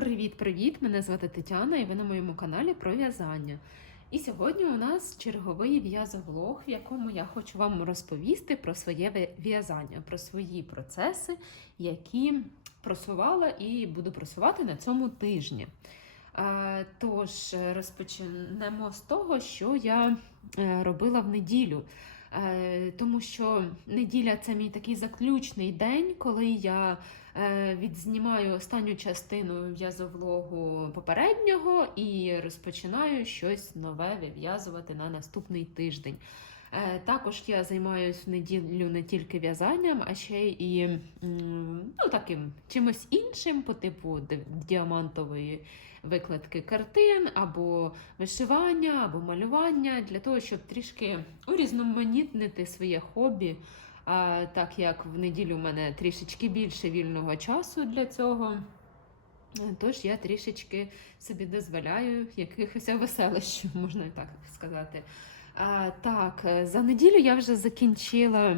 Привіт-привіт! Мене звати Тетяна і ви на моєму каналі про в'язання. І сьогодні у нас черговий в'язовлог, в якому я хочу вам розповісти про своє в'язання, про свої процеси, які просувала і буду просувати на цьому тижні. Тож розпочнемо з того, що я е, робила в неділю. Е, Тому що неділя це мій такий заключний день, коли я е, відзнімаю останню частину в'язовлогу попереднього і розпочинаю щось нове вив'язувати на наступний тиждень. Е, Також я займаюся в неділю не тільки в'язанням, а ще і ну, таким чимось іншим, по типу діамантової викладки картин, або вишивання, або малювання, для того, щоб трішки урізноманітнити своє хобі. А, так як в неділю в мене трішечки більше вільного часу для цього. е, Тож я трішечки собі дозволяю якихось веселощів, можна так сказати. Так, е, за неділю я вже закінчила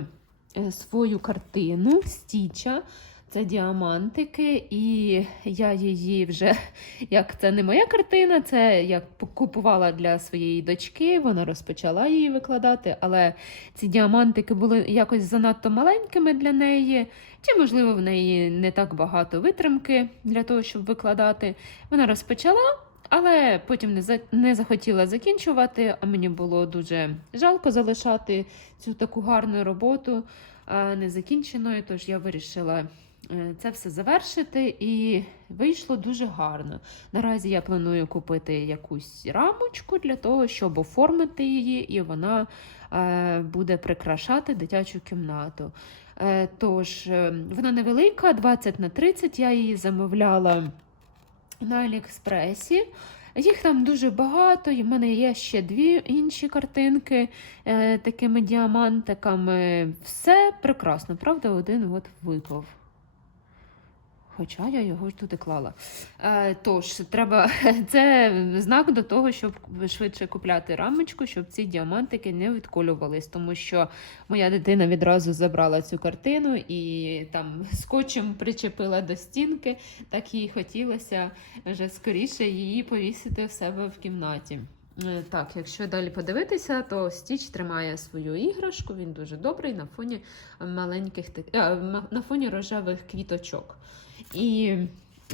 е, свою картину Стіча. Це діамантики, і я її вже, як це не моя картина, це я купувала для своєї дочки, вона розпочала її викладати, але ці діамантики були якось занадто маленькими для неї, чи, можливо, в неї не так багато витримки для того, щоб викладати. Вона розпочала, але потім не, за... не захотіла закінчувати, а мені було дуже жалко залишати цю таку гарну роботу а, незакінченою, тож я вирішила. е, Це все завершити і вийшло дуже гарно. Наразі я планую купити якусь рамочку для того, щоб оформити її, і вона е, буде прикрашати дитячу кімнату. Е, Тож, е, вона невелика, 20 на 30. Я її замовляла на Аліекспресі. Їх там дуже багато, і в мене є ще дві інші картинки е, такими діамантиками. Все прекрасно, правда, один от випав. Хоча я його ж туди клала. Е, тож, треба, це знак до того, щоб швидше купляти рамочку, щоб ці діамантики не відколювались, тому що моя дитина відразу забрала цю картину і там скотчем причепила до стінки, так їй хотілося вже скоріше її повісити в себе в кімнаті. Е, Так, якщо далі подивитися, то Стіч тримає свою іграшку, він дуже добрий на фоні маленьких м- на фоні рожевих квіточок. І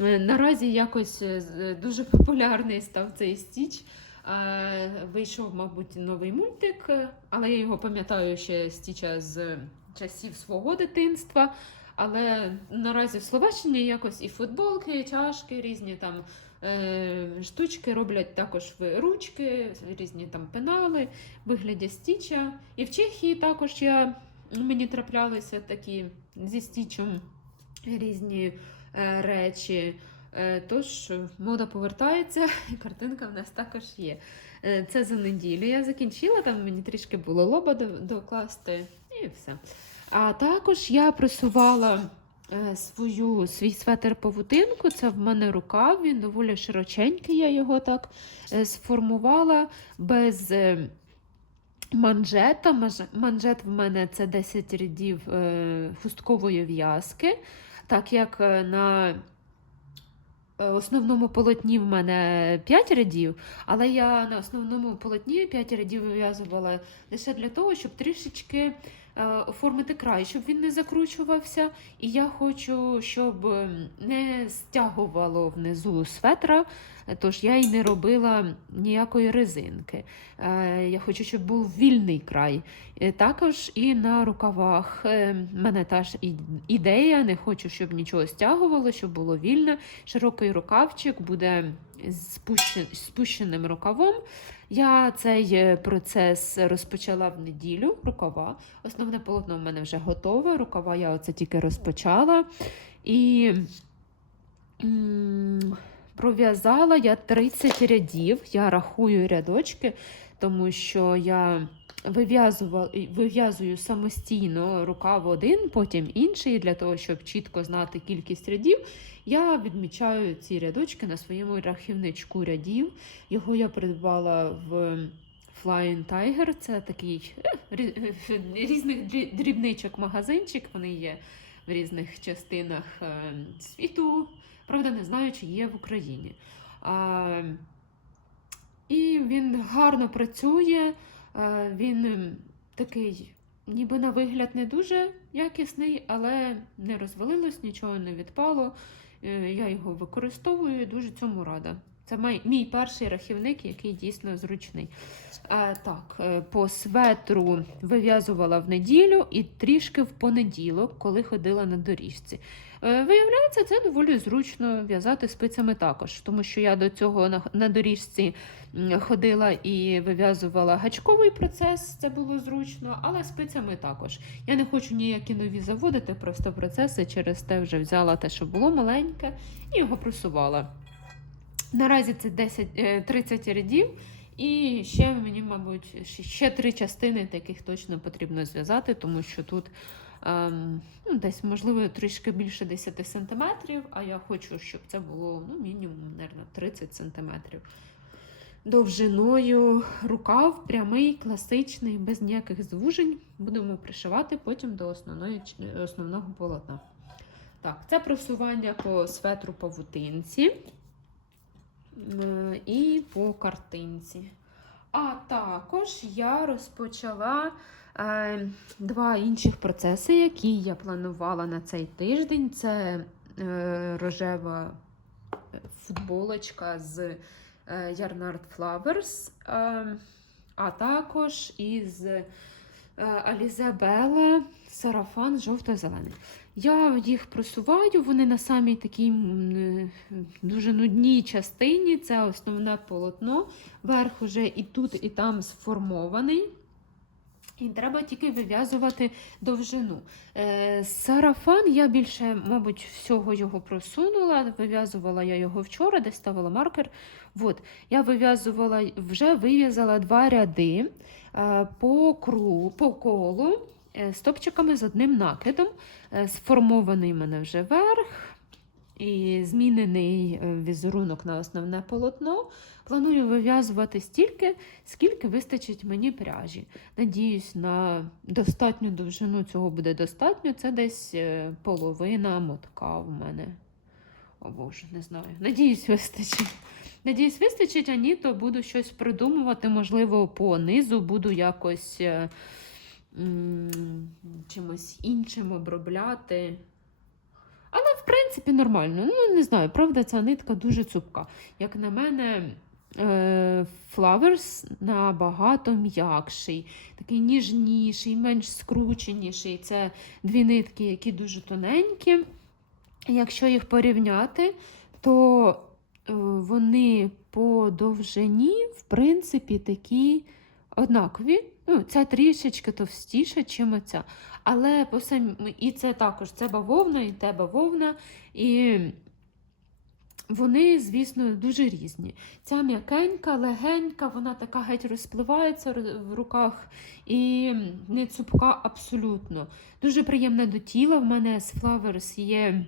е, наразі якось е, дуже популярний став цей стіч. Е, Вийшов, мабуть, новий мультик, е, але я його пам'ятаю ще стіча з часів свого дитинства. Але наразі в Словаччині якось і футболки, і чашки, різні там е, штучки роблять також ручки, різні там пенали, вигляді стіча. І в Чехії також я, мені траплялися такі зі стічем різні е, речі. Е, Тож мода повертається, і картинка в нас також є. Е, Це за неділю. Я закінчила, там мені трішки було лоба докласти, і все. А також я просувала е, свою, свій светер павутинку. Це в мене рукав, він доволі широченький, я його так е, сформувала без. е, Манжета. Манжет в мене це 10 рядів е, хусткової в'язки. Так як е, на е, основному полотні в мене 5 рядів, але я на основному полотні 5 рядів вив'язувала лише для того, щоб трішечки е, оформити край, щоб він не закручувався. І я хочу, щоб не стягувало внизу светра, е, тож я й не робила ніякої резинки. Е, Я хочу, щоб був вільний край. Е, Також і на рукавах е, мене та ж ідея. Не хочу, щоб нічого стягувало, щоб було вільне. Широкий рукавчик буде з спущен- спущеним рукавом. Я цей е, процес розпочала в неділю. Рукава. Основне полотно в мене вже готове. Рукава я оце тільки розпочала. І пров'язала я 30 рядів. Я рахую рядочки, тому що я вив'язую самостійно рукав один, потім інший, для того, щоб чітко знати кількість рядів. Я відмічаю ці рядочки на своєму рахівничку рядів. Його я придбала в Flying Tiger. Це такий е, різних дрібничок магазинчик. Вони є в різних частинах е, світу. Правда, не знаю, чи є в Україні. А, і він гарно працює, е, він такий, ніби на вигляд не дуже якісний, але не розвалилось, нічого не відпало. Е, Я його використовую і дуже цьому рада. Це мій, мій перший рахівник, який дійсно зручний. А, так, е, по светру вив'язувала в неділю і трішки в понеділок, коли ходила на доріжці. Е, Виявляється, це доволі зручно в'язати спицями також, тому що я до цього на, на доріжці ходила і вив'язувала гачковий процес, це було зручно, але спицями також. Я не хочу ніякі нові заводити, просто процеси через те вже взяла те, що було маленьке, і його просувала. Наразі це 10, е, 30 рядів, і ще мені, мабуть, ще- три частини таких точно потрібно зв'язати, тому що тут ем, ну, десь, можливо, трішки більше 10 сантиметрів, а я хочу, щоб це було ну, мінімум, мабуть, 30 сантиметрів. Довжиною рукав прямий, класичний, без ніяких звужень. Будемо пришивати потім до основної, основного полотна. Так, це просування по светру павутинці е, і по картинці. А також я розпочала е, два інших процеси, які я планувала на цей тиждень. Це е, рожева футболочка з е, Yarnard Flowers, е, а також із е, Alize сарафан жовто-зелений. Я їх просуваю, вони на самій такій е, дуже нудній частині. Це основне полотно. Верх уже і тут, і там сформований. І треба тільки вив'язувати довжину. Е, сарафан я більше, мабуть, всього його просунула. Вив'язувала я його вчора, десь ставила маркер. От, я вив'язувала, вже вив'язала два ряди е, по, кру, по колу стопчиками з одним накидом. Е, сформований мене вже верх. І змінений е, візерунок на основне полотно. Планую вив'язувати стільки, скільки вистачить мені пряжі. Надіюсь, на достатню довжину цього буде достатньо. Це десь е, половина мотка в мене. О Боже, не знаю. Надіюсь, вистачить. Надіюсь, вистачить, а ні, то буду щось придумувати. Можливо, по низу буду якось е, чимось іншим обробляти. Але, в принципі, нормально. Ну, не знаю, правда, ця нитка дуже цупка. Як на мене, е, Flowers набагато м'якший, такий ніжніший, менш скрученіший. Це дві нитки, які дуже тоненькі. Якщо їх порівняти, то е, вони по довжині, в принципі, такі однакові. Ну, ця трішечки товстіша, чим оця. Але по самі... і це також це бавовна, і те бавовна. І вони, звісно, дуже різні. Ця м'якенька, легенька, вона така геть розпливається в руках і не цупка абсолютно. Дуже приємна до тіла. В мене з Flowers є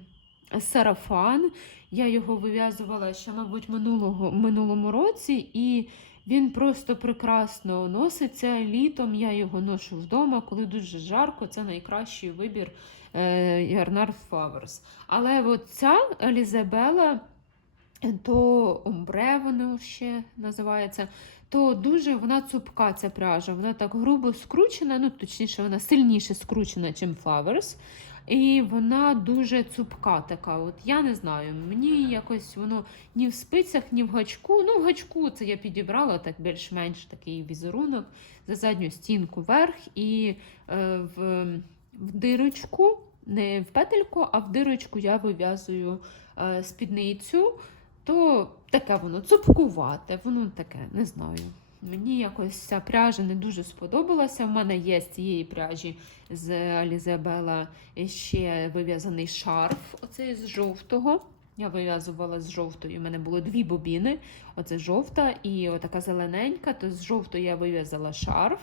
сарафан. Я його вив'язувала ще, мабуть, минулого, минулому році, і він просто прекрасно носиться. Літом я його ношу вдома, коли дуже жарко. Це найкращий вибір е, Ярнар Flowers. Але от ця Елізабела, то омбре воно ще називається, то дуже вона цупка ця пряжа. Вона так грубо скручена, ну точніше, вона сильніше скручена, ніж Flowers. І вона дуже цупка така. От я не знаю, мені якось воно ні в спицях, ні в гачку. Ну, в гачку це я підібрала так більш-менш такий візерунок за задню стінку вверх і е, в, в дирочку, не в петельку, а в дирочку я вив'язую е, спідницю. То таке воно цупкувате, воно таке, не знаю. Мені якось ця пряжа не дуже сподобалася. У мене є з цієї пряжі з Алізабела ще вив'язаний шарф, оцей з жовтого. Я вив'язувала з жовтої. У мене було дві бобіни. Оце жовта і отака зелененька. То з жовтої я вив'язала шарф.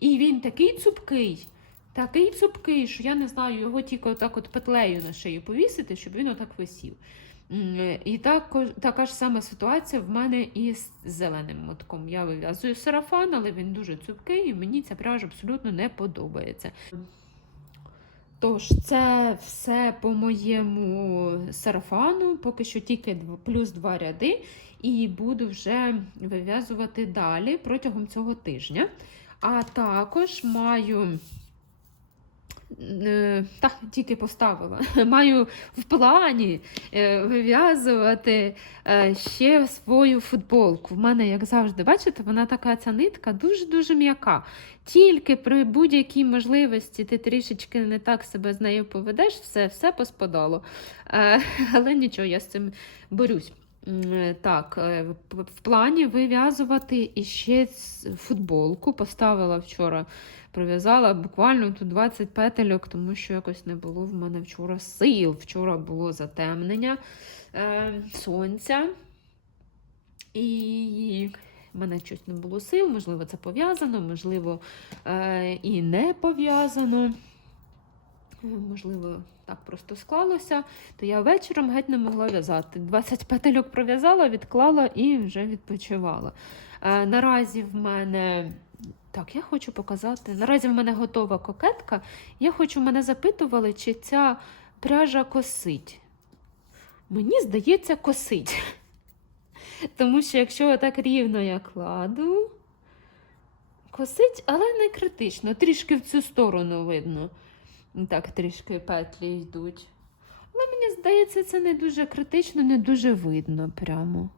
І він такий цупкий, такий цупкий, що я не знаю, його тільки отак от петлею на шию повісити, щоб він отак висів. І так, така ж сама ситуація в мене і з зеленим мотком. Я вив'язую сарафан, але він дуже цупкий, і мені ця пряжа абсолютно не подобається. Тож, це все по моєму сарафану, поки що тільки плюс два ряди, і буду вже вив'язувати далі протягом цього тижня. А також маю. Е, Та, тільки поставила. Маю в плані е, вив'язувати е, ще свою футболку. В мене, як завжди, бачите, вона така ця нитка дуже-дуже м'яка. Тільки при будь-якій можливості ти трішечки не так себе з нею поведеш, все, все поспадало. Але нічого, я з цим борюсь. Так, в плані вив'язувати іще футболку. Поставила вчора, прив'язала буквально тут 20 петельок, тому що якось не було в мене вчора сил. Вчора було затемнення е, сонця. І в мене щось не було сил, можливо, це пов'язано, можливо, е, і не пов'язано. Е, Можливо, так просто склалося, то я вечором геть не могла в'язати. 20 петельок пров'язала, відклала і вже відпочивала. Е, наразі в мене. Так, я хочу показати. Наразі в мене готова кокетка. Я хочу, мене запитували, чи ця пряжа косить. Мені здається, косить. Тому що якщо отак рівно я кладу, косить, але не критично. Трішки в цю сторону видно. Так, трішки петлі йдуть. Але мені здається, це не дуже критично, не дуже видно прямо.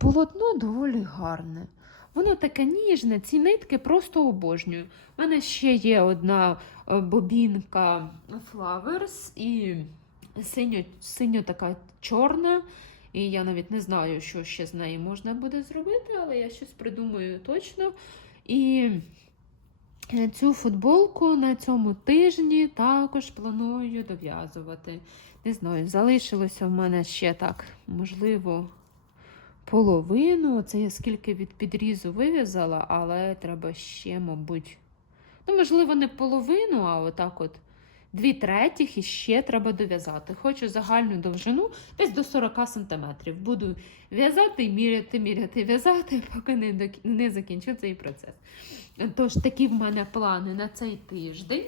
Полотно доволі гарне. Воно таке ніжне, ці нитки просто обожнюю. У мене ще є одна е, бобінка Flowers і синьо, синьо така чорна. І я навіть не знаю, що ще з неї можна буде зробити, але я щось придумаю точно. І е, цю футболку на цьому тижні також планую дов'язувати. Не знаю, залишилося в мене ще так, можливо, половину. Це я скільки від підрізу вив'язала, але треба ще, мабуть, ну, можливо, не половину, а отак от дві третіх і ще треба дов'язати. Хочу загальну довжину десь до 40 см. Буду в'язати міряти, міряти, в'язати, поки не, док- не закінчу цей процес. Тож, такі в мене плани на цей тиждень.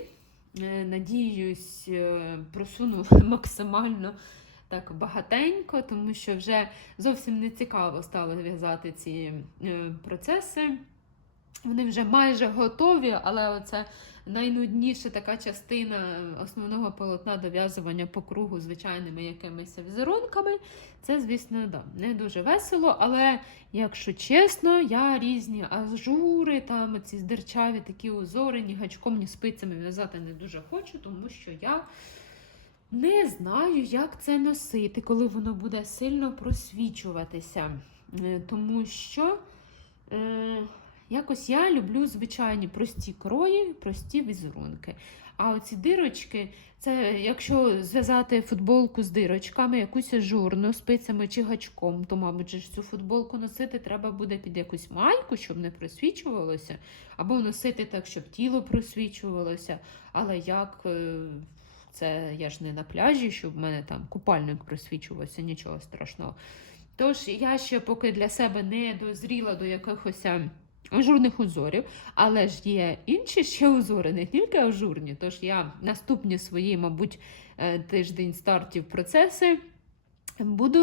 Е, Надіюсь, е, просуну максимально так багатенько, тому що вже зовсім не цікаво стало в'язати ці е, процеси. Вони вже майже готові, але оце найнудніша така частина основного полотна дов'язування по кругу звичайними якимись візерунками. Це, звісно, да, не дуже весело, але, якщо чесно, я різні ажури, там ці здерчаві такі узори, ні гачком, ні спицями в'язати не дуже хочу, тому що я не знаю, як це носити, коли воно буде сильно просвічуватися. Е, Тому що. Е, Якось я люблю звичайні прості крої, прості візерунки. А оці дирочки, це якщо зв'язати футболку з дирочками, якусь ажурну спицями чи гачком, то, мабуть, цю футболку носити треба буде під якусь майку, щоб не просвічувалося, або носити так, щоб тіло просвічувалося. Але як е, це я ж не на пляжі, щоб в мене там купальник просвічувався, нічого страшного. Тож я ще поки для себе не дозріла до якихось ажурних узорів, але ж є інші ще узори, не тільки ажурні. Тож я наступні свої, мабуть, е, тиждень стартів процеси буду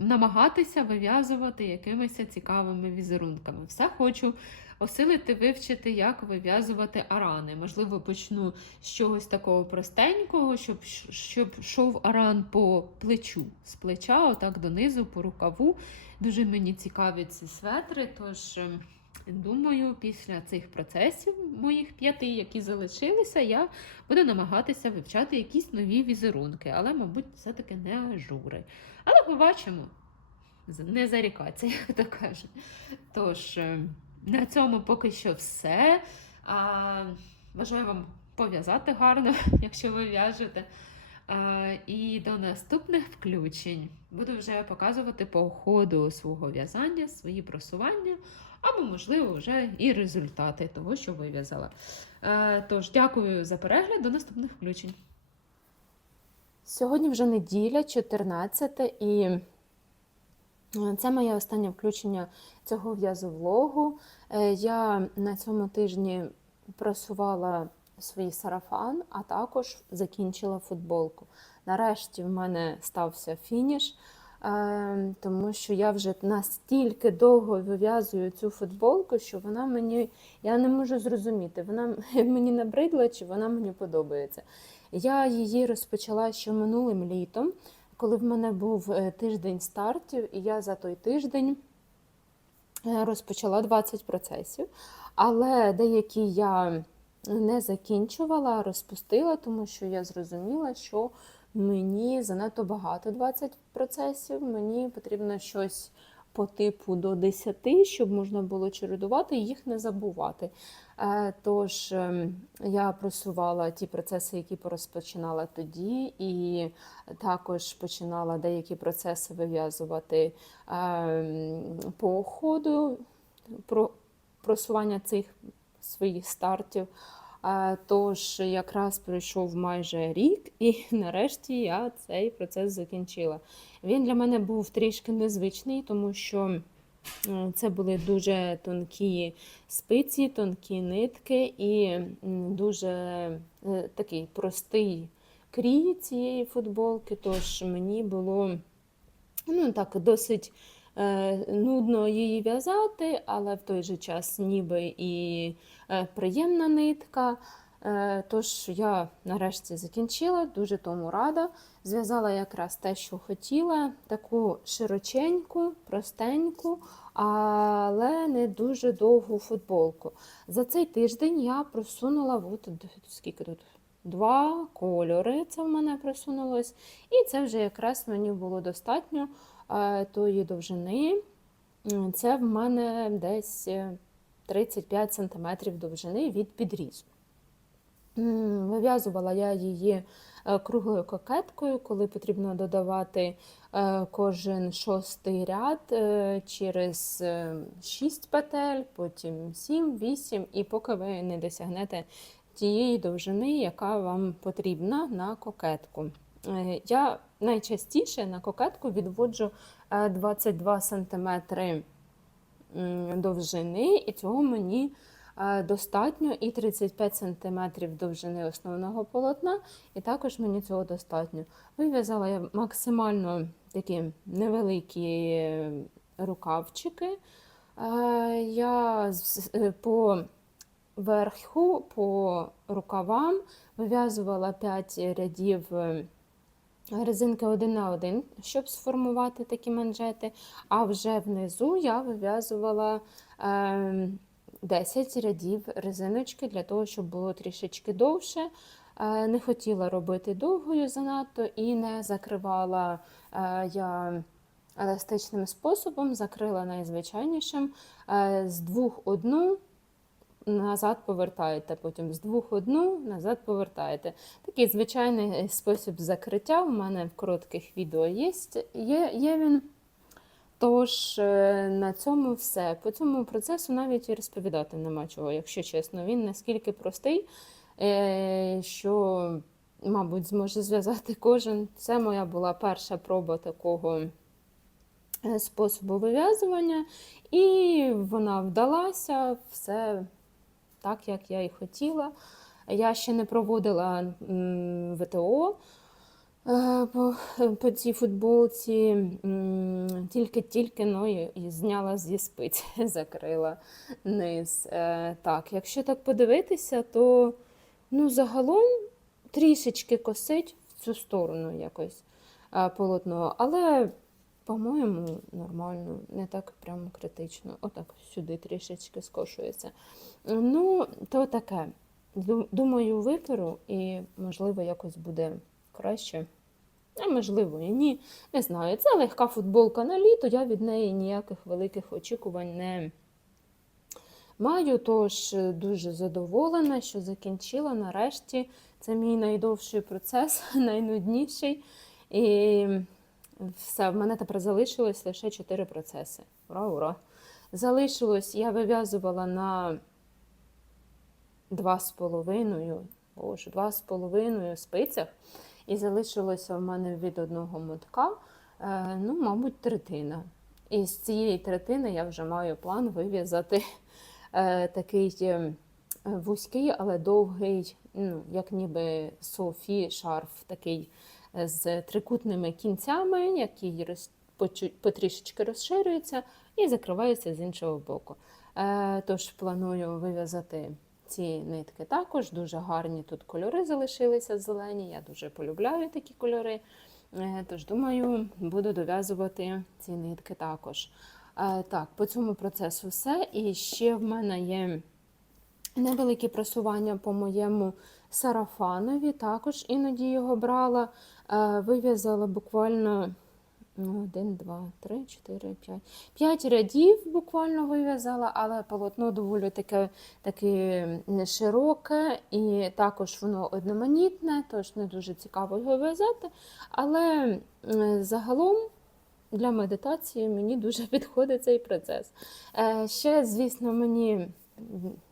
намагатися вив'язувати якимись цікавими візерунками. Все хочу осилити вивчити, як вив'язувати арани. Можливо, почну з чогось такого простенького, щоб, щоб йшов аран по плечу, з плеча, отак донизу, по рукаву. Дуже мені цікаві ці светри, тож. ем, Думаю, після цих процесів моїх п'яти, які залишилися, я буду намагатися вивчати якісь нові візерунки, але, мабуть, все-таки не ажури. Але побачимо. Не зарікатися, як то кажуть. Тож, е, на цьому поки що все. А, бажаю вам пов'язати гарно, якщо ви в'яжете. І до наступних включень буду вже показувати по ходу свого в'язання, свої просування, або, можливо, вже і результати того, що вив'язала. Тож, дякую за перегляд, до наступних включень. Сьогодні вже неділя, 14, і це моє останнє включення цього в'язовлогу. Е, Я на цьому тижні просувала свій сарафан, а також закінчила футболку. Нарешті в мене стався фініш, е, тому що я вже настільки довго вив'язую цю футболку, що вона мені, я не можу зрозуміти, вона мені набридла чи вона мені подобається. Я її розпочала ще минулим літом, коли в мене був е, тиждень стартів, і я за той тиждень е, розпочала 20 процесів. Але деякі я не закінчувала, розпустила, тому що я зрозуміла, що мені занадто багато 20 процесів. Мені потрібно щось по типу до 10, щоб можна було чередувати і їх не забувати. Е, Тож ем, я просувала ті процеси, які порозпочинала тоді, і також починала деякі процеси вив'язувати ем, по ходу про просування цих своїх стартів. Тож якраз пройшов майже рік, і нарешті я цей процес закінчила. Він для мене був трішки незвичний, тому що це були дуже тонкі спиці, тонкі нитки і дуже е, такий простий крій цієї футболки. Тож мені було ну, так, досить нудно її в'язати, але в той же час ніби і е, приємна нитка. Е, Тож я нарешті закінчила, дуже тому рада. Зв'язала якраз те, що хотіла, таку широченьку, простеньку, але не дуже довгу футболку. За цей тиждень я просунула от, скільки тут? Два кольори. Це в мене просунулось. І це вже якраз мені було достатньо е, тої довжини. Це в мене десь е, 35 см довжини від підрізу. Вив'язувала я її е, круглою кокеткою, коли потрібно додавати е, кожен шостий ряд е, через 6 петель, потім 7, 8, і поки ви не досягнете тієї довжини, яка вам потрібна на кокетку. Е, Я найчастіше на кокетку відводжу е, 22 см довжини, і цього мені е, достатньо, і 35 см довжини основного полотна, і також мені цього достатньо. Вив'язала я максимально такі невеликі е, рукавчики. Е, Я е, по верху, по рукавам вив'язувала 5 рядів е, резинки один на один, щоб сформувати такі манжети. А вже внизу я вив'язувала е, 10 рядів резиночки для того, щоб було трішечки довше. Е, Не хотіла робити довгою занадто і не закривала е, я еластичним способом, закрила найзвичайнішим. Е, З двох одну назад повертаєте, потім з двох одну назад повертаєте. Такий звичайний спосіб закриття в мене в коротких відео є. Є, є він. Тож е, на цьому все. По цьому процесу навіть і розповідати нема чого, якщо чесно. Він наскільки простий, е, що, мабуть, зможе зв'язати кожен. Це моя була перша проба такого е, способу вив'язування, і вона вдалася, все так, як я і хотіла. Я ще не проводила ВТО е, по, цій футболці, тільки-тільки ну, і, і зняла зі спиць, закрила низ. Е, Так, якщо так подивитися, то ну, загалом трішечки косить в цю сторону якось е, полотно, але, по-моєму, нормально, не так прямо критично. Отак сюди трішечки скошується. Ну, то таке. Думаю, виперу і, можливо, якось буде краще. А можливо, і ні. Не знаю. Це легка футболка на літо, я від неї ніяких великих очікувань не маю. Тож е, дуже задоволена, що закінчила нарешті. Це мій найдовший процес, найнудніший. І все, в мене тепер залишилось лише 4 процеси. Ура, ура! Залишилось, я вив'язувала на два з половиною, боже, два з половиною спицях, і залишилося в мене від одного мотка, е, ну, мабуть, третина. І з цієї третини я вже маю план вив'язати е, такий е, вузький, але довгий, ну, як ніби Софі шарф такий з трикутними кінцями, роз, потрішечки розширюється і закривається з іншого боку. Е, тож планую вив'язати ці нитки також. Дуже гарні тут кольори залишилися зелені. Я дуже полюбляю такі кольори. Е, Тож, думаю, буду дов'язувати ці нитки також. Е, Так, по цьому процесу все. І ще в мене є невеликі просування по моєму сарафанові. Також іноді його брала. Е, Вив'язала буквально ну, один, два, три, чотири, п'ять. П'ять рядів буквально вив'язала, але полотно доволі таке, таке широке і також воно одноманітне, тож не дуже цікаво його в'язати. Але загалом для медитації мені дуже підходить цей процес. Е, Ще, звісно, мені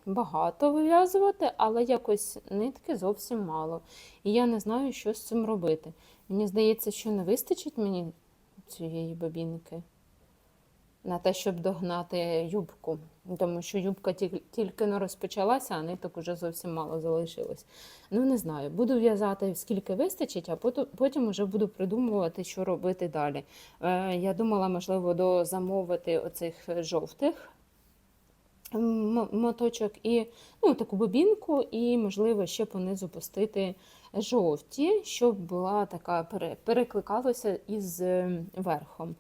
багато вив'язувати, але якось нитки зовсім мало. І я не знаю, що з цим робити. Мені здається, що не вистачить мені цієї бобінки на те, щоб догнати юбку. Тому що юбка тільки не розпочалася, а ниток уже зовсім мало залишилось. Ну, не знаю, буду в'язати скільки вистачить, а потім, вже буду придумувати, що робити далі. Е, я думала, можливо, дозамовити оцих жовтих моточок і ну, таку бобінку, і, можливо, ще понизу пустити жовті, щоб була така пере- перекликалося із е, верхом.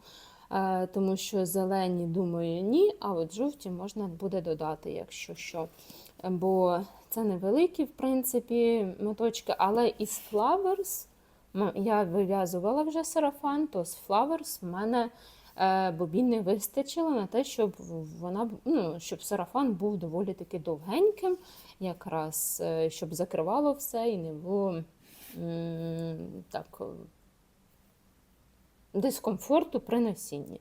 Е, Тому що зелені, думаю, ні, а от жовті можна буде додати, якщо що. Бо це невеликі, в принципі, моточки, але із Flowers я вив'язувала вже сарафан, то з Flowers в мене е, бобін не вистачило на те, щоб вона ну, щоб сарафан був доволі таки довгеньким, якраз е, щоб закривало все і не було так дискомфорту при носінні.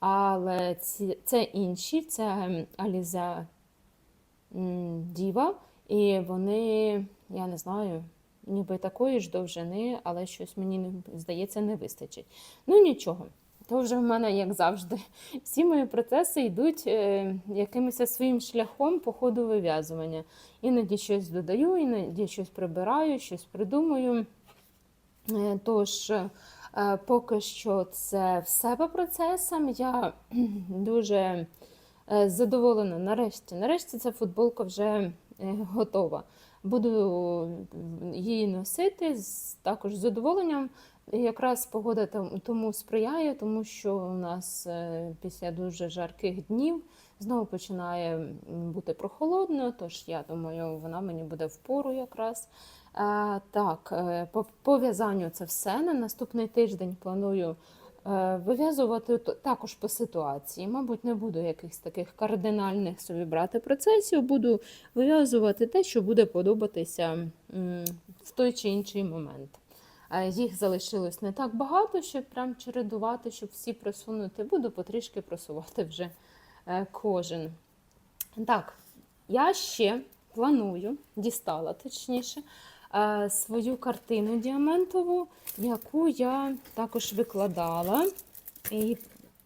Але ці, це інші, це Аліза Діва, і вони, я не знаю, ніби такої ж довжини, але щось мені здається не вистачить. Ну нічого. То вже в мене, як завжди, всі мої процеси йдуть е, якимось своїм шляхом по ходу вив'язування. Іноді щось додаю, іноді щось прибираю, щось придумую. Е, Тож, е, поки що це все по процесам. Я дуже задоволена нарешті. Нарешті ця футболка вже готова. Буду її носити з також задоволенням. Якраз погода тому сприяє, тому що у нас е, після дуже жарких днів знову починає бути прохолодно, тож я думаю, вона мені буде впору якраз. Е, Так, е, по, по в'язанню це все. На наступний тиждень планую е, вив'язувати також по ситуації. Мабуть, не буду якихось таких кардинальних собі брати процесів, буду вив'язувати те, що буде подобатися в той чи інший момент. Е, Їх залишилось не так багато, щоб прям чередувати, щоб всі просунути. Буду потрішки просувати вже е, кожен. Так, я ще планую, дістала точніше, е, свою картину діамантову, яку я також викладала. І,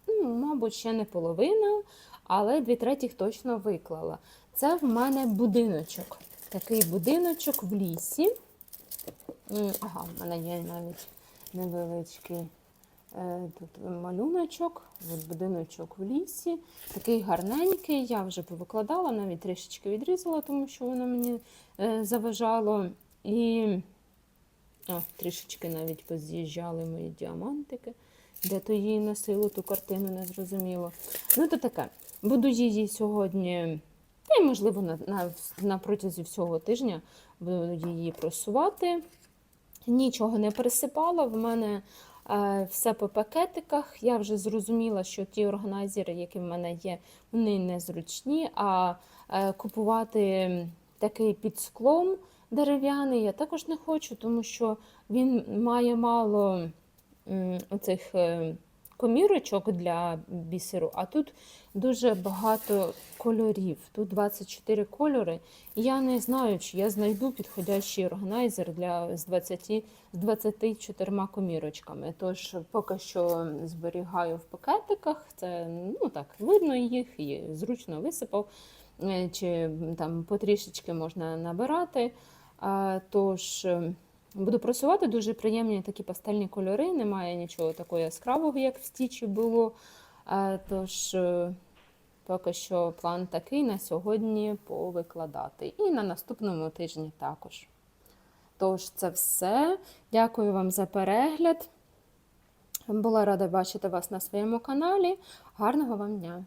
ну, мабуть, ще не половина, але дві третіх точно виклала. Це в мене будиночок. Такий будиночок в лісі. Ага, в мене є навіть невеличкий е, тут малюночок, от будиночок в лісі. Такий гарненький. Я вже повикладала, навіть трішечки відрізала, тому що воно мені е, заважало. І о, трішечки навіть поз'їжджали мої діамантики. Де то її носило, ту картину не зрозуміло. Ну, то таке. Буду її сьогодні, та й, можливо, на, на, на протязі всього тижня буду її просувати. Нічого не пересипала. В мене е, все по пакетиках. Я вже зрозуміла, що ті органайзери, які в мене є, вони незручні. А е, купувати такий під склом дерев'яний я також не хочу, тому що він має мало оцих е, комірочок для бісеру, а тут дуже багато кольорів. Тут 24 кольори. І я не знаю, чи я знайду підходящий органайзер для з 20, з 24 комірочками. Тож поки що зберігаю в пакетиках. Це ну так видно їх і зручно висипав. е, чи там потрішечки можна набирати. Тож буду просувати дуже приємні такі пастельні кольори, немає нічого такого яскравого, як в стічі було. Тож е, поки що план такий на сьогодні повикладати. І на наступному тижні також. Тож, це все. Дякую вам за перегляд. Була рада бачити вас на своєму каналі. Гарного вам дня!